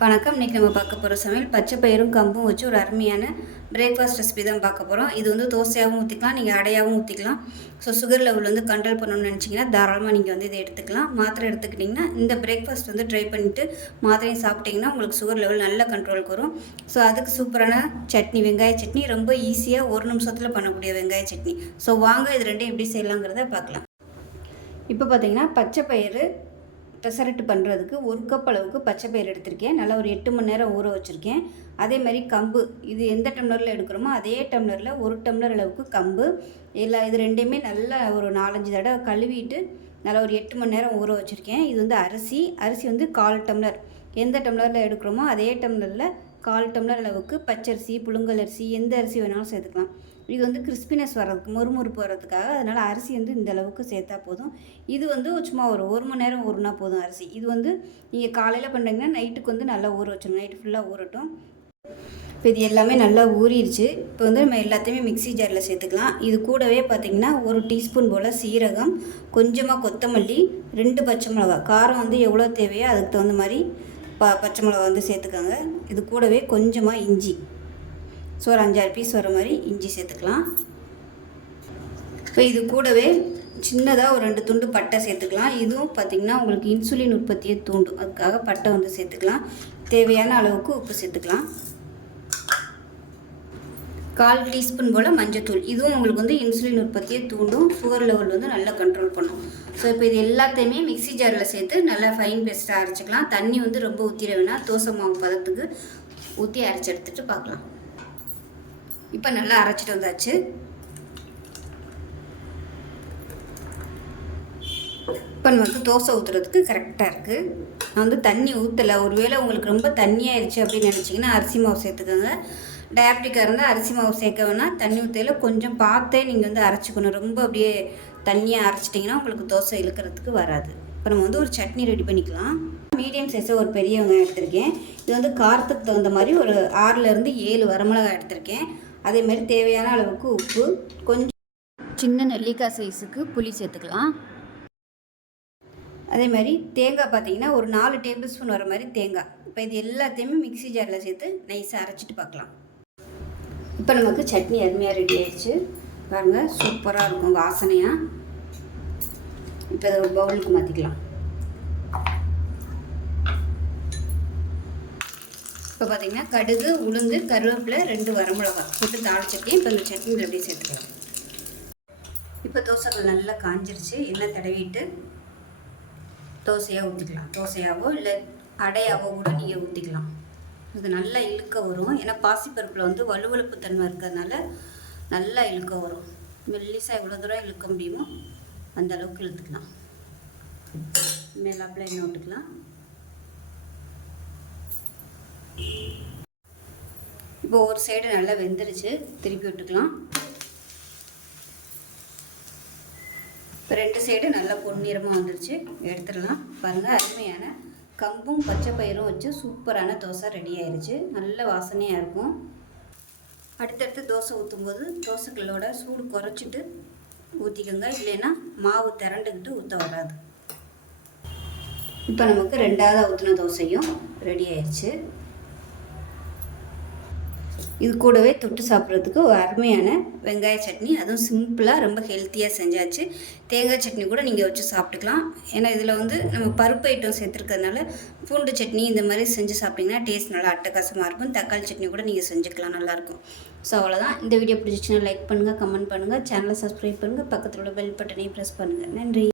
வணக்கம். இன்றைக்கி நம்ம பார்க்க போகிற சமையல் பச்சை பயிரும் கம்பும் வச்சு ஒரு அருமையான பிரேக்ஃபாஸ்ட் ரெசிபி தான் பார்க்க போகிறோம் இது வந்து தோசையாகவும் ஊற்றிக்கலாம் நீங்கள் அடையாகவும் ஊற்றிக்கலாம் ஸோ சுகர் லெவல் வந்து கண்ட்ரோல் பண்ணணும்னு நினச்சிங்கன்னா தாராளமாக நீங்கள் வந்து இதை எடுத்துக்கலாம். மாத்திரை எடுத்துக்கிட்டிங்கன்னா இந்த பிரேக்ஃபாஸ்ட் வந்து ட்ரை பண்ணிவிட்டு மாத்திரையும் சாப்பிட்டிங்கன்னா உங்களுக்கு சுகர் லெவல் நல்ல கண்ட்ரோலுக்கு வரும். ஸோ அதுக்கு சூப்பரான சட்னி வெங்காய சட்னி ரொம்ப ஈஸியாக ஒரு நிமிஷத்தில் பண்ணக்கூடிய வெங்காய சட்னி. ஸோ வாங்க இது ரெண்டும் எப்படி செய்யலாங்கிறத பார்க்கலாம். இப்போ பார்த்தீங்கன்னா பச்சை பயிறு பெசரட்டு பண்ணுறதுக்கு ஒரு கப் அளவுக்கு பச்சை பயிர் எடுத்திருக்கேன். நல்லா ஒரு எட்டு மணி நேரம் ஊற வச்சுருக்கேன். அதே மாதிரி கம்பு இது எந்த டம்ளரில் எடுக்கிறோமோ அதே டம்ளரில் ஒரு டம்ளர் அளவுக்கு கம்பு. இல்லை இது ரெண்டையுமே நல்லா ஒரு நாலஞ்சு தடவை கழுவிட்டு நல்லா ஒரு எட்டு மணி நேரம் ஊற வச்சுருக்கேன். இது வந்து அரிசி. அரிசி வந்து கால் டம்ளர். எந்த டம்ளரில் எடுக்கிறோமோ அதே டம்ளரில் கால் டம்ளர் அளவுக்கு பச்சரிசி புழுங்கல் அரிசி எந்த அரிசி வேணாலும் சேர்த்துக்கலாம். இது வந்து கிறிஸ்பினஸ் வர்றதுக்கு மொறுமொறுப்பு வர்றதுக்காக அதனால் அரிசி வந்து இந்த அளவுக்கு சேர்த்தா போதும். இது வந்து சும்மா ஒரு ஒரு மணி நேரம் ஊறுனா போதும் அரிசி. இது வந்து நீங்கள் காலையில் பண்ணுறீங்கன்னா நைட்டுக்கு வந்து நல்லா ஊற வச்சிடணும் நைட்டு ஃபுல்லாக ஊறட்டும். இப்போ இது எல்லாமே நல்லா ஊறிடுச்சு. இப்போ வந்து நம்ம எல்லாத்தையுமே மிக்சி ஜாரில் சேர்த்துக்கலாம். இது கூடவே பார்த்திங்கன்னா ஒரு டீஸ்பூன் போல் சீரகம் கொஞ்சமாக கொத்தமல்லி ரெண்டு பச்சை மிளகா காரம் வந்து எவ்வளோ தேவையோ அதுக்கு தகுந்த மாதிரி ப பச்சை மிளகா வந்து சேர்த்துக்கோங்க. இது கூடவே கொஞ்சமாக இஞ்சி. ஸோ ஒரு அஞ்சாறு பீஸ் வர மாதிரி இஞ்சி சேர்த்துக்கலாம். இப்போ இது கூடவே சின்னதாக ஒரு ரெண்டு துண்டு பட்டை சேர்த்துக்கலாம். இதுவும் பார்த்திங்கன்னா உங்களுக்கு இன்சுலின் உற்பத்தியை தூண்டும் அதுக்காக பட்டை வந்து சேர்த்துக்கலாம். தேவையான அளவுக்கு உப்பு சேர்த்துக்கலாம். கால் டீஸ்பூன் போல் மஞ்சத்தூள். இதுவும் உங்களுக்கு வந்து இன்சுலின் உற்பத்தியை தூண்டும். சுகர் லெவல் வந்து நல்லா கண்ட்ரோல் பண்ணும். ஸோ இப்போ இது எல்லாத்தையுமே மிக்சி ஜாரில் சேர்த்து நல்லா ஃபைன் பேஸ்ட்டாக அரைச்சிக்கலாம். தண்ணி வந்து ரொம்ப ஊற்றிட வேணாம். தோசை மாவு பதத்துக்கு ஊற்றி அரைச்சி எடுத்துகிட்டு பார்க்கலாம். இப்போ நல்லா அரைச்சிட்டு வந்தாச்சு. இப்போ நமக்கு தோசை ஊற்றுறதுக்கு கரெக்டாக இருக்குது நான் வந்து தண்ணி ஊற்றலை ஒருவேளை உங்களுக்கு ரொம்ப தண்ணியாயிருச்சு அப்படின்னு நினச்சிங்கன்னா அரிசி மாவு சேர்த்துக்கோங்க. டயபெட்டிக்காக இருந்தால் அரிசி மாவு சேர்க்க வேணால் தண்ணி ஊற்றையில் கொஞ்சம் பார்த்தே நீங்கள் வந்து அரைச்சிக்கணும். ரொம்ப அப்படியே தண்ணியாக அரைச்சிட்டிங்கன்னா உங்களுக்கு தோசை இழுக்கிறதுக்கு வராது. இப்போ நம்ம வந்து ஒரு சட்னி ரெடி பண்ணிக்கலாம். மீடியம் சைஸாக ஒரு பெரிய வெங்காயம் எடுத்திருக்கேன். இது வந்து காரத்துக்கு தகுந்த மாதிரி ஒரு ஆறுலேருந்து ஏழு வரமிளகாய் எடுத்திருக்கேன். அதே மாதிரி தேவையான அளவுக்கு உப்பு கொஞ்சம் சின்ன நெல்லிக்காய் சைஸுக்கு புளி சேர்த்துக்கலாம். அதே மாதிரி தேங்காய் பார்த்தீங்கன்னா ஒரு நாலு டேபிள் ஸ்பூன் வர மாதிரி தேங்காய். இப்போ இது எல்லாத்தையுமே மிக்சி ஜாரில் சேர்த்து நைஸாக அரைச்சிட்டு பார்க்கலாம் இப்போ நமக்கு சட்னி அருமையாக ரெடி ஆயிடுச்சு. பாருங்கள் சூப்பராக இருக்கும் வாசனையாக இப்போ இதை ஒரு பவுலுக்கு மாற்றிக்கலாம் இப்போ பார்த்திங்கன்னா கடுகு உளுந்து கருவேப்பிலை ரெண்டு வரமிளகா போட்டு தாளிச்சட்டி இப்போ இந்த சட்னியில் அப்படியே சேர்த்துக்கலாம். இப்போ தோசைகள் நல்லா காஞ்சிருச்சு. எண்ணெய் தடவிட்டு தோசையாக ஊற்றிக்கலாம். தோசையாவோ இல்லை அடையாவோ கூட நீங்கள் ஊற்றிக்கலாம். இது நல்லா இழுக்க வரும். ஏன்னா பாசிப்பருப்பில் வந்து வலுவழுப்பு தன்மை இருக்கிறதுனால நல்லா இழுக்க வரும். மெல்லிசாக எவ்வளோ தூரம் இழுக்க முடியுமோ அந்த அளவுக்கு இழுத்துக்கலாம். மேலாப்பில் எண்ணெய் விட்டுக்கலாம் இப்போ ஒரு சைடு நல்லா வெந்துருச்சு. திருப்பி விட்டுக்கலாம். இப்போ ரெண்டு சைடு நல்லா பொன்னிறமாக வந்துருச்சு. எடுத்துடலாம். பாருங்கள் அருமையான கம்பும் பச்சை பயிரும் வச்சு சூப்பரான தோசை ரெடி ஆயிடுச்சு நல்ல வாசனையாக இருக்கும். அடுத்தடுத்து தோசை ஊற்றும்போது தோசைகளோட சூடு குறைச்சிட்டு ஊற்றிக்கோங்க இல்லைன்னா மாவு திரண்டுக்கிட்டு ஊற்ற வராது. இப்போ நமக்கு ரெண்டாவது ஊற்றின தோசையும் ரெடி ஆயிடுச்சு இது கூடவே தொட்டு சாப்பிட்றதுக்கு ஒரு அருமையான வெங்காய சட்னி. அதுவும் சிம்பிளாக ரொம்ப ஹெல்த்தியாக செஞ்சாச்சு. தேங்காய் சட்னி கூட நீங்கள் வச்சு சாப்பிட்டுக்கலாம். ஏன்னா இதில் வந்து நம்ம பருப்பு ஐட்டம் சேர்த்துருக்கிறதுனால பூண்டு சட்னி இந்த மாதிரி செஞ்சு சாப்பிட்டிங்கன்னா டேஸ்ட் நல்லா அட்டகாசமாக இருக்கும். தக்காளி சட்னி கூட நீங்கள் செஞ்சுக்கலாம் நல்லாயிருக்கும் ஸோ அவ்வளோதான் இந்த வீடியோ பிடிச்சிச்சுன்னா லைக் பண்ணுங்கள் கமெண்ட் பண்ணுங்கள் சேனலை சப்ஸ்கிரைப் பண்ணுங்கள் பக்கத்தில் உள்ள பெல் பட்டனையும் ப்ரெஸ் பண்ணுங்கள் நன்றி.